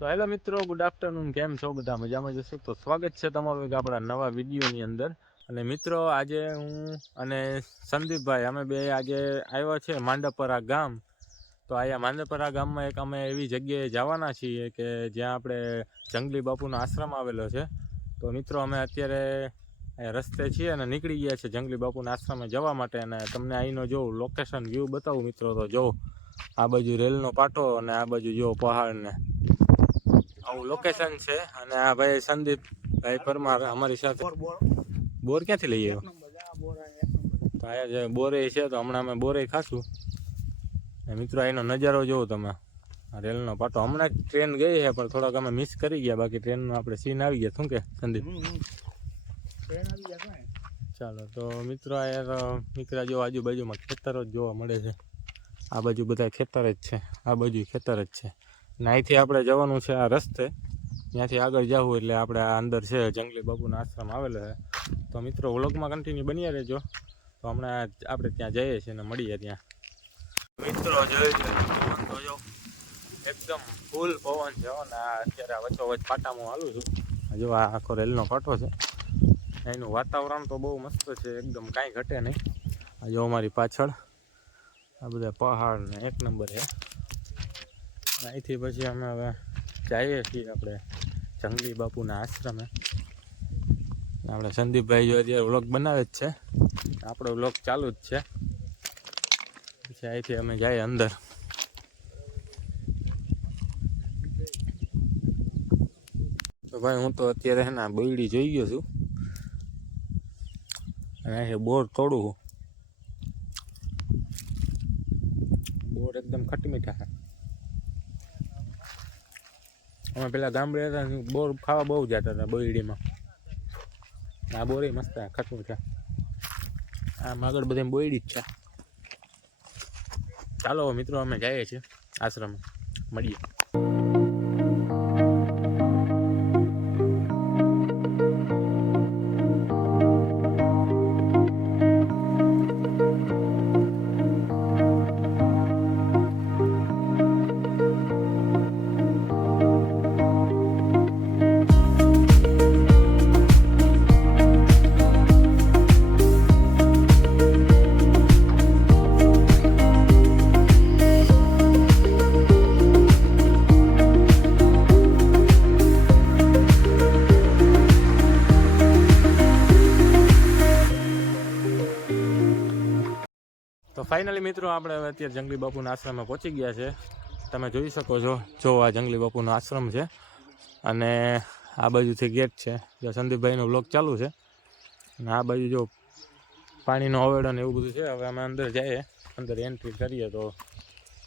તો હેલો મિત્રો, good afternoon. કેમ છો બધા? મજામાં જશો તો સ્વાગત છે તમારું એક આપણા નવા વિડીયોની અંદર. અને મિત્રો, આજે હું અને સંદીપભાઈ અમે બે આજે આવ્યા છે માંડપરા ગામ. તો અહીંયા માંડપરા ગામમાં એક અમે એવી જગ્યાએ જવાના છીએ કે જ્યાં આપણે જંગલી બાપુનો આશ્રમ આવેલો છે. તો મિત્રો, અમે અત્યારે રસ્તે છીએ અને નીકળી ગયા છે જંગલી બાપુના આશ્રમે જવા માટે. અને તમને અહીંનો જો લોકેશન વ્યૂ બતાવું મિત્રો, તો જો આ બાજુ રેલનો પાટો અને આ બાજુ જો પહાડને આવું લોકેશન છે. અને આ ભાઈ સંદીપભાઈ પરમાર અમારી સાથે. બોર ક્યાંથી લઈ આવ્યો? તો અહીંયા જે બોરે છે તો હમણાં અમે બોરે ખાશું. મિત્રો, અહીંનો નજારો જોવો તમે, રેલનો પાટો. હમણાં ટ્રેન ગઈ છે પણ થોડાક અમે મિસ કરી ગયા, બાકી ટ્રેનનો આપણે સીન આવી ગયા. શું કે સંદીપ? ચાલો તો મિત્રો, આ યાર નીકળ્યા જો આજુબાજુમાં ખેતરો જ જોવા મળે છે. આ બાજુ બધા ખેતર જ છે, આ બાજુ ખેતર જ છે. અને અહીંથી આપણે જવાનું છે આ રસ્તે, ત્યાંથી આગળ જવું એટલે આપણે આ અંદર છે જંગલી બાપુનો આશ્રમ આવેલો છે. તો મિત્રો, વ્લોગમાં કન્ટિન્યુ બન્યા રહેજો. તો હમણાં આપણે ત્યાં જઈએ છીએ અને મળીએ ત્યાં. મિત્રો, જોઈ લો, એકદમ ફૂલ પવન છે. અને અત્યારે વચ્ચોવચ્ચ પાટામાં હાલું છું. જો આ આખો રેલનો પાટો છે. એનું વાતાવરણ તો બહુ મસ્ત છે, એકદમ કાંઈ ઘટે નહીં. આ જો અમારી પાછળ આ બધા પહાડ ને એક નંબર છે. અહીંથી પછી અમે હવે જઈએ છીએ આપણે જંગલી બાપુના આશ્રમે. આપણે સંદીપભાઈ જો અત્યારે વ્લોગ બનાવે જ છે, આપણો વ્લોગ ચાલુ જ છે. પછી અહીંથી અમે જઈએ અંદર. તો ભાઈ, હું તો અત્યારે છે ને બોયડી જોઈ ગયો છું અને અહીં બોર તોડું. બોર એકદમ ખટી મીઠા છે. અમે પેલા ગામડે હતા, બોર ખાવા બહુ જતા હતા બોયડીમાં. આ બોર મસ્ત ખટું છે. આમ આગળ બધે બોયડી જ છે. ચાલો મિત્રો, અમે જઈએ છીએ આશ્રમે, મળીએ. તો ફાઇનલી મિત્રો, આપણે હવે અત્યારે જંગલી બાપુના આશ્રમમાં પહોંચી ગયા છે. તમે જોઈ શકો છો, જો આ જંગલી બાપુનો આશ્રમ છે. અને આ બાજુથી ગેટ છે. જો સંદીપભાઈનો વ્લોગ ચાલુ છે. અને આ બાજુ જો પાણીનો અવેડો ને એવું બધું છે. હવે અમે અંદર જઈએ, અંદર એન્ટ્રી કરીએ તો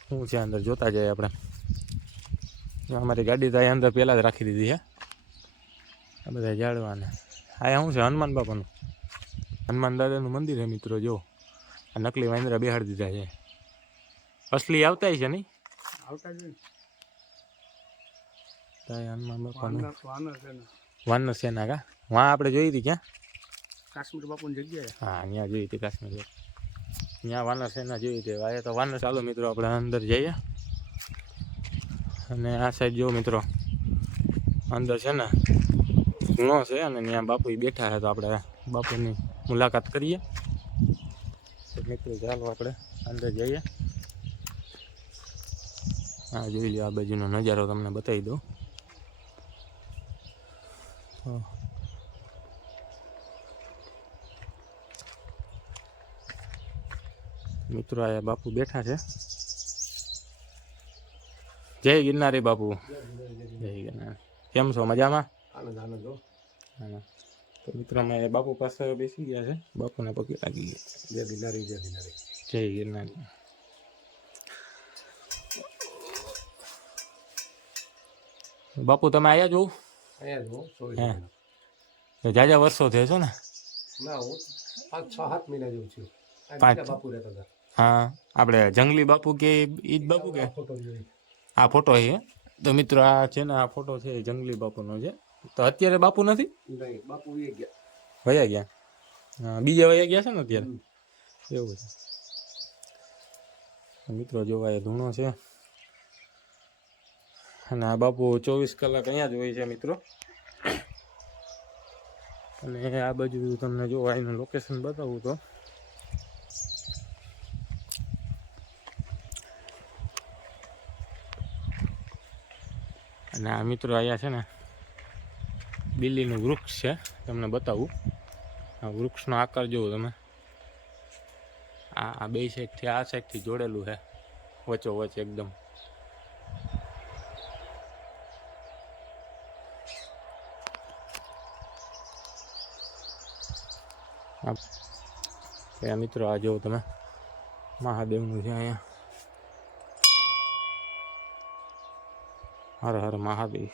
શું છે અંદર જોતા જઈએ આપણે. અમારી ગાડી તો અહીંયા અંદર પહેલાં જ રાખી દીધી છે. આ બધા ઝાડવાને અહીંયા શું છે? હનુમાન બાપાનું, હનુમાન દાદાનું મંદિર છે મિત્રો. જો આ નકલી વાંદરા બેહાડી દીધા છે. અસલી આવતા છે નહીં? આવતા જ હનુમાન બાપાનું વાનર સેના કા વાં આપણે જોઈ હતી. ક્યાં? કાશ્મીર બાપુની જગ્યાએ. હા, ત્યાં જોઈ હતી કાશ્મીર. ત્યાં વાનર સેના જોઈ હતી. આ તો વાનર. ચાલો મિત્રો, આપણે અંદર જઈએ. અને આ સાઈડ જો મિત્રો, અંદર છે ને ઘૂણો છે અને ત્યાં બાપુ બેઠા છે. તો આપણે બાપુની મુલાકાત કરીએ. મિત્રો, ચાલો આપણે અંદર જઈએ. હા, જોઈ લો, આ બાજુનો નજારો તમને બતાવી દઉં. મિત્રો, આ બાપુ બેઠા છે. જય ગિરનારી બાપુ. જય ગિરનારી. કેમ છો? મજામાં? તો મિત્રો, અમે બાપુ પાસે બેસી ગયા છે. બાપુને પગે લાગી ગયા. જય ગિરનારી, જય ગિરનારી, જય ગિરનારી. બાપુ, તમે આવ્યા છો? હે, જાજા વર્ષો થયા છો ને? ના, હું 5-6-7 મહિના જેવું છું. 5 બાપુ રહેતા હતા. હા, આપણે જંગલી બાપુ કે ઈ જ બાપુ કે? આ ફોટો છે. તો મિત્રો, આ છે ને આ ફોટો છે જંગલી બાપુનો છે. તો અત્યારે બાપુ નથી? નહીં, બાપુ વયા ગયા. હા, બીજા વયા ગયા છે ને અત્યારે. એવું છે મિત્રો. જોવા એ ધૂણો છે. અને આ બાપુ 24 કલાક અહીંયા જ હોય છે મિત્રો. અને આ બાજુ તમને જો અહીંનું લોકેશન બતાવું તો અને આ મિત્રો અહીંયા છે ને બિલ્લીનું વૃક્ષ છે, તમને બતાવું. આ વૃક્ષનો આકાર જુઓ તમે. આ બે સાઈડથી આ સાઈડથી જોડેલું છે વચ્ચોવચ્ચ એકદમ. આ મિત્રો આ જુઓ તમે મહાદેવનું છે અહીંયા. હર હર મહાદેવ.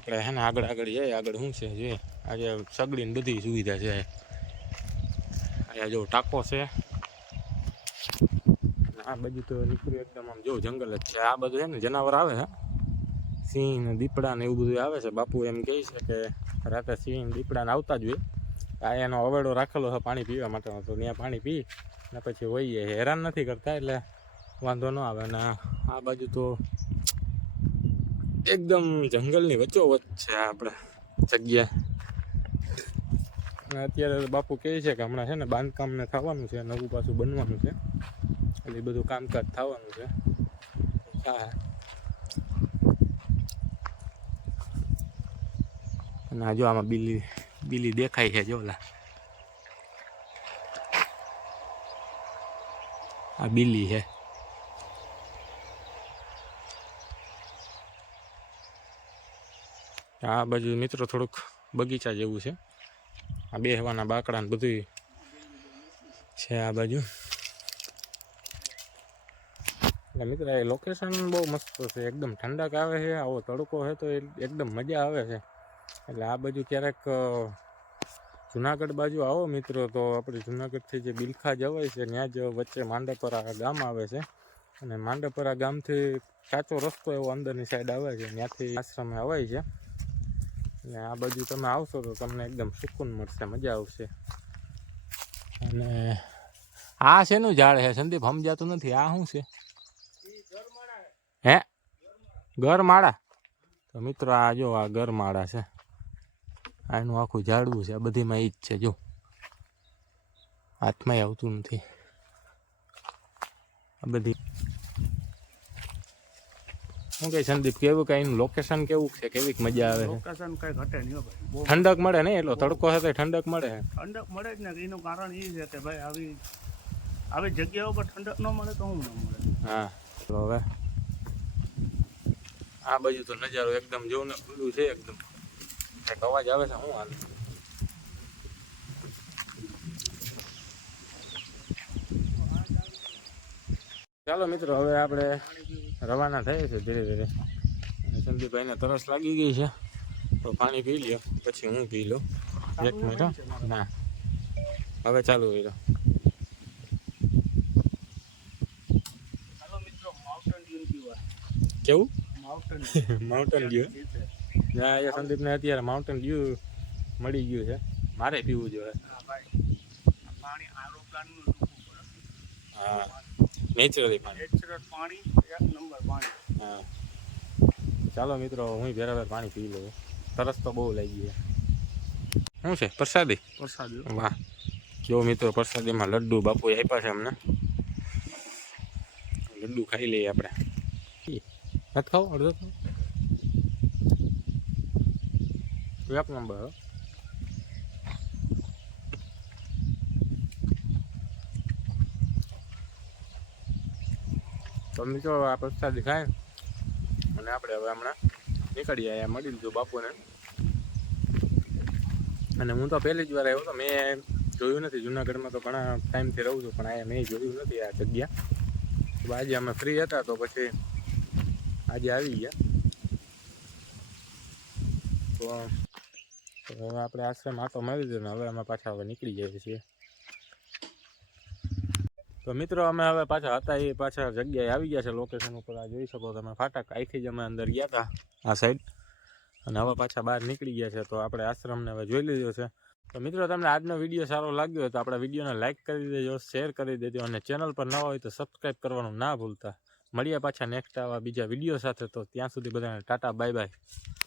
આપણે હે ને આગળ જઈએ. આગળ શું છે જોઈએ. આજે સગડીની બધી સુવિધા છે. અહીંયા જો ટાંકો છે. આ બાજુ તો નીકળ્યું એકદમ આમ જો જંગલ જ છે. આ બધું છે ને જનાવર આવે છે, સિંહ ને દીપડા ને એવું બધું આવે છે. બાપુ એમ કહે છે કે રાતે સિંહ દીપડા ને આવતા જ હોય. આ એનો અવેડો રાખેલો છે પાણી પીવા માટે, તો ત્યાં પાણી પી ને પછી હોઈએ. હેરાન નથી કરતા એટલે વાંધો ન આવે. ને આ બાજુ તો એકદમ જંગલની વચ્ચોવચ્ચ છે આપણે જગ્યા. અત્યારે બાપુ કહે છે કે હમણાં છે ને બાંધકામ ને થવાનું છે, નવું પાછું બનવાનું છે, એટલે એ બધું કામકાજ થવાનું છે. હા, અને જો આમાં બિલ્લી દેખાય છે. જોલા આ બિલ્લી છે. આ બાજુ મિત્રો થોડુંક બગીચા જેવું છે. આ બેહવાના બાકડા ને બધું છે આ બાજુ. એટલે મિત્ર એ લોકેશન બહુ મસ્ત છે. એકદમ ઠંડક આવે છે. આવો તડકો છે તો એકદમ મજા આવે છે. એટલે આ બાજુ ક્યારેક જુનાગઢ બાજુ આવો મિત્રો તો આપણે જુનાગઢથી જે બિલખા જવાય છે ત્યાં જ વચ્ચે માંડપરા ગામ આવે છે. અને માંડપરા ગામથી કાચો રસ્તો એવો અંદરની સાઈડ આવે છે, ત્યાંથી આશ્રમે અવાય છે. અને આ બાજુ તમે આવશો તો તમને એકદમ સુકૂન મળશે, મજા આવશે. અને આ શેનું ઝાડ છે સંદીપ? સમજાતું નથી. આ શું છે? હે, ગરમાળા? તો મિત્રો આ જો આ ગરમાળા છે. આનું આખું ઝાડવું છે. આ બધીમાં ઈ જ છે. જો હાથમાં આવતું નથી. આ બધી શું કઈ સંદીપ કેવું કઈ લોકેશન કેવું છે? કેવી મજા આવે છે? લોકેશન કઈ ઘટે નહીં હો ભાઈ. બહુ ઠંડક મળે ને? એટલો તડકો છે તો ઠંડક મળે. ઠંડક મળે જ ને. એનું કારણ એ છે કે ભાઈ આવી જગ્યાઓ પર ઠંડક ન મળે તો શું ન મળે. હા, તો હવે આ બાજુ તો નજારો એકદમ જોવું ને ખુલ્લું છે એકદમ. કંઈક અવાજ આવે છે. શું હાલ? ચાલો મિત્રો હવે આપણે રવાના થઈએ છીએ ધીરે ધીરે. સંદીપભાઈને તરસ લાગી ગઈ છે તો પાણી પી લ્યો, પછી હું પી લઉં. એક મિનિટ. ના, હવે ચાલુ હોય તો કેવું માઉન્ટેન ડ્યુ. ના, એ સંદીપને અત્યારે માઉન્ટેન ડ્યુ મળી ગયું છે. મારે પીવું જોઈએ. હા, નેચરલ પાણી. હા, ચાલો મિત્રો હું ભેરા પાણી પી લઉં. તરસ તો બહુ લાગી છે. શું છે? પ્રસાદી? વાહ, કેવો મિત્રો પ્રસાદીમાં લડ્ડુ બાપુ આપ્યા છે અમને. લડ્ડુ ખાઈ લઈએ આપણે. નથી ખાવ? અડધો ખાવ. એક નંબર હો. તો મિત્રો આ પ્રસાદી ખાય અને આપણે હવે હમણાં નીકળીએ. અહીંયા મળી લીધું બાપુને. અને હું તો પહેલી જ વાર આવ્યો તો, મેં જોયું નથી. જુનાગઢમાં તો ઘણા ટાઈમથી રહું છું, પણ અહીંયા મેં જોયું નથી આ જગ્યા. તો આજે અમે ફ્રી હતા તો પછી આજે આવી ગયા. તો હવે આપણે આશ્રમ આટો મારી દીધો ને હવે અમે પાછા હવે નીકળી જઈએ છીએ. તો મિત્રો અમે હવે પાછા હતા એ પાછા જગ્યાએ આવી ગયા છે લોકેશન ઉપર. આ જોઈ શકો તમે ફાટક અહીંથી જ અમે અંદર ગયા હતા આ સાઈડ, અને હવે પાછા બહાર નીકળી ગયા છે. તો આપણે આશ્રમને હવે જોઈ લીધો છે. તો મિત્રો તમને આજનો વિડીયો સારો લાગ્યો હોય તો આપણા વિડીયોને લાઇક કરી દેજો, શેર કરી દેજો, અને ચેનલ પર નવા હોય તો સબસ્ક્રાઈબ કરવાનું ના ભૂલતા. મળીએ પાછા નેક્સ્ટ આવા બીજા વિડીયો સાથે. તો ત્યાં સુધી બધાને ટાટા બાય બાય.